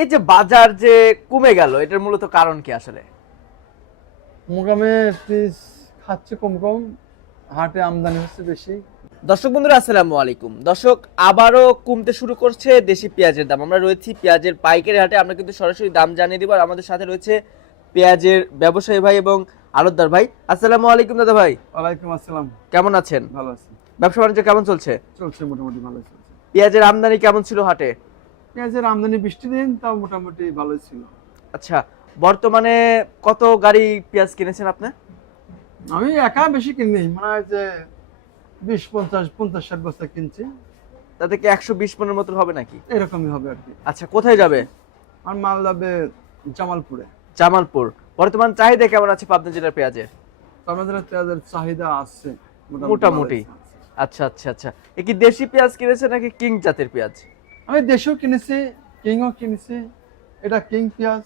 এই যে বাজার যে কমে গেল, এটার মূলত কারণ কি আসলে? মোকামে পিস খাচ্ছে কম কম, হাটে আমদানি হচ্ছে বেশি। দর্শক বন্ধুরা আসসালামু আলাইকুম। দর্শক, আবারও কমতে শুরু করছে দেশি পেঁয়াজের দাম। আমরা রয়েছি পেঁয়াজের পাইকারি হাটে, আমরা কিন্তু সরাসরি দাম জানিয়ে দিব। আর আমাদের সাথে রয়েছে পেঁয়াজের ব্যবসায়ী ভাই এবং আড়তদার ভাই। আসসালামু আলাইকুম দাদা ভাই। ওয়ালাইকুম আসসালাম। কেমন আছেন? ভালো আছি। ব্যবসা বাণিজ্য কেমন চলছে? চলছে মোটামুটি ভালো চলছে। পেঁয়াজের আমদানি কেমন ছিল হাটে? পেঁয়াজের আমদানি বৃষ্টি দিন তাও মোটামুটি ভালোই ছিল। আচ্ছা, বর্তমানে কত গাড়ি পেঁয়াজ কিনেছেন আপনি? আমি একা বেশি কিনি, মানে হয় যে 20-50-50-60 বস্তা কিনছি, তাতে কি 120 মনের মতো হবে নাকি? এরকমই হবে আর কি। আচ্ছা, কোথায় যাবে? আর মাল যাবে জামালপুরে। জামালপুর। বর্তমান চাহিদা কেমন আছে পাবনা জেলার পেঁয়াজের? তো আমাদের পেঁয়াজের চাহিদা আছে মোটামুটি। ভালোই আছে। আচ্ছা আচ্ছা আচ্ছা, এ কি দেশি পেঁয়াজ কিনেছে নাকি কিং জাতের পেঁয়াজ? আমি দেশেও কিনেছি, কিংও কিনেছি। এটা কিং পেঁয়াজ,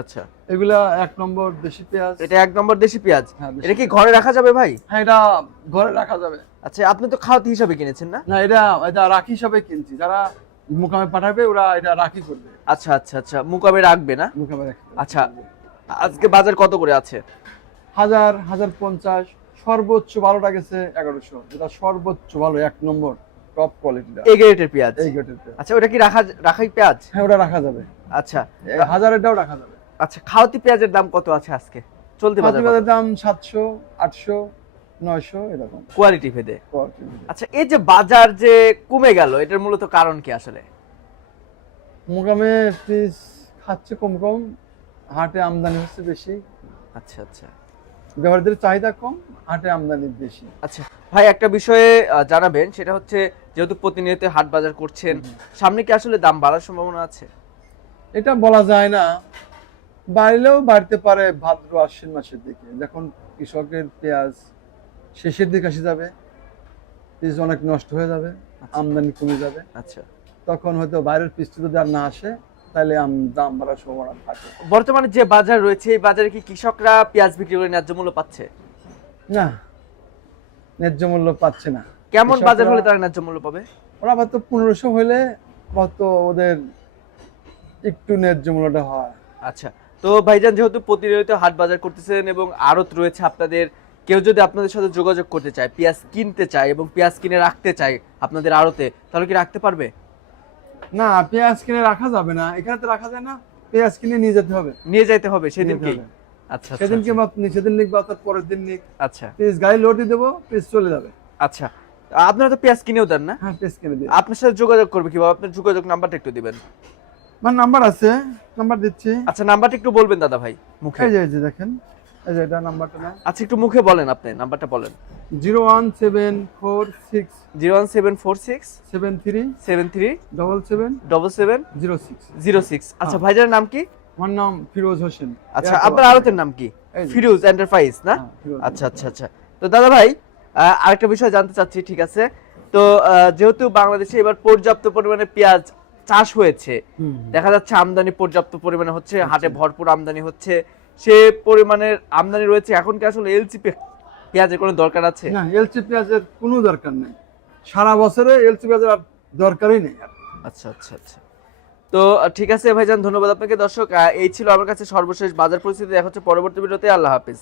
আচ্ছা, এগুলা 1 নম্বর দেশি পেঁয়াজ। এটা 1 নম্বর দেশি পেঁয়াজ। হ্যাঁ, দেশি এটা কি ঘরে রাখা যাবে ভাই? হ্যাঁ, এটা ঘরে রাখা যাবে। আচ্ছা, আপনি তো খাওয়াতি হিসাবে কিনেছেন না? না, এটা এটা রাখি হিসাবে কিনছি, যারা মুকামে পাঠাবে ওরা এটা রাখি করবে, আচ্ছা আচ্ছা আচ্ছা, মুকামে রাখবে না? মুকামে রাখবে। আচ্ছা, আজকে বাজার কত করে আছে? 1050, সর্বোচ্চ ভালোটা গেছে 1100, এটা সর্বোচ্চ ভালো 1 নম্বর টপ কোয়ালিটিটা, এ গ্রেডের পেঁয়াজ। এই গেটের পেঁয়াজ। আচ্ছা, ওটা কি রাখাই পেঁয়াজ? হ্যাঁ, ওটা রাখা যাবে। আচ্ছা 1000-এরটাও রাখা যাবে। আচ্ছা, খাওয়াতি পেঁয়াজের দাম কত আছে আজকে চলতি বাজার? বাজারের দাম 700, 800, 900 এরকম কোয়ালিটি ভেদে। কোয়ালিটি। আচ্ছা, এই যে বাজার যে কমে গেল, এটার মূলত কারণ কি আসলে? মুকামে পিস খাচ্ছে কম কম, হাটে আমদানি হচ্ছে বেশি। আচ্ছা আচ্ছা ব্যবহারীদের চাহিদা কম, হাটে আমদানি বেশি। আচ্ছা ভাই, একটা বিষয়ে জানাবেন, সেটা হচ্ছে যেহেতু প্রতিনিয়ত হাট বাজার করছেন, সামনে কি আসলে দাম বাড়ার সম্ভাবনা আছে? এটা বলা যায় না, বাড়লেও বাড়তে পারে ভাদ্র আশ্বিন মাসের দিকে, যখন কৃষকের পেঁয়াজ শেষের দিকে আসে যাবে, পিস অনেক নষ্ট হয়ে যাবে, আমদানি কমে যাবে, আচ্ছা, তখন হয়তো বাইরের পিস যদি আর না আসে, তাহলে দাম বাড়ার সম্ভাবনা থাকে। বর্তমানে যে বাজার রয়েছে, এই বাজারে কি কৃষকরা পেঁয়াজ বিক্রি করে ন্যায্য মূল্য পাচ্ছে? না, ন্যায্য মূল্য পাচ্ছে না। কেমন কৃষকরা- বাজার হলে তারা ন্যায্য মূল্য পাবে? ওরা হয়তো 1500 হলে হয়তো ওদের একটু ন্যায্য মূল্যটা হয়। আচ্ছা, তো ভাইজান যেহেতু প্রতিনিয়ত হাট বাজার করতেছেন এবং আড়ত রয়েছে আপনাদের, কেউ যদি আপনাদের সাথে যোগাযোগ করতে চায়, পেঁয়াজ কিনতে চায় এবং পেঁয়াজ কিনে রাখতে চায় আপনাদের আড়তে, তাহলে কি রাখতে পারবে? না, পেঁয়াজ কিনে রাখা যাবে না, এখানে তো রাখা যায় না, পেঁয়াজ কিনে নিয়ে যেতে হবে। নিয়ে যাইতে হবে সেদিনকে? নিয়ে যেতে হবে। আচ্ছা সেদিনকে সেদিন নিক বা তার পরের দিন নিক, আচ্ছা পিস গাড়ি লোড দিয়ে দেবো, পিস চলে যাবে। আচ্ছা, আপনারা তো পেঁয়াজ কিনেও দেন না? হ্যাঁ, পিস কিনে দিয়ে। আপনার সাথে যোগাযোগ করবে কিভাবে? আপনার যোগাযোগ নাম্বারটা একটু দিবেন। আমার নাম্বার আছে, নাম্বার দিচ্ছি। আচ্ছা, নাম্বারটা একটু বলবেন দাদা ভাই মুখে? এই যে দেখেন, এই যে এটা নাম্বারটা না, আচ্ছা, একটু মুখে বলেন, আপনি নাম্বারটা বলেন। 01746 01746 73 73 77 77 06। 06। আচ্ছা, ভাইজানের নাম কি? আমার নাম ফিরোজ হোসেন। আচ্ছা, আপনার আড়তের নাম কি? এই যে। ফিরোজ এন্টারপ্রাইজ না? হ্যাঁ, ফিরোজ আচ্ছা আচ্ছা আচ্ছা। তো দাদা ভাই, আরেকটা বিষয় জানতে চাচ্ছি, ঠিক আছে? তো যেহেতু বাংলাদেশে এবার পর্যাপ্ত পরিমাণে পেঁয়াজ চাষ হয়েছে, দেখা যাচ্ছে আমদানি পর্যাপ্ত পরিমাণে হচ্ছে, হাটে ভরপুর আমদানি হচ্ছে, সে পরিমাণের আমদানি রয়েছে, এখন কি আসলে এলসি পেঁয়াজের কোনো দরকার আছে? না, এলসি পেঁয়াজের কোনো দরকার নেই, সারা বছরে এলসি পেঁয়াজের আর দরকারই নেই। আচ্ছা আচ্ছা আচ্ছা। তো ঠিক আছে ভাইজান, ধন্যবাদ আপনাকে। দর্শক, এই ছিল আমার কাছে সর্বশেষ বাজার পরিস্থিতি। দেখা হচ্ছে পরবর্তী ভিডিওতে। আল্লাহ হাফেজ।